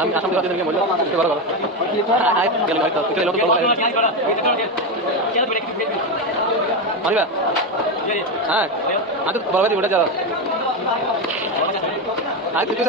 আমি আসাম থেকে বললো বড় বড় গেল হয়তো লোক মারিবা হ্যাঁ আমি তো বড় ভাই উঠে যাও আর কিছু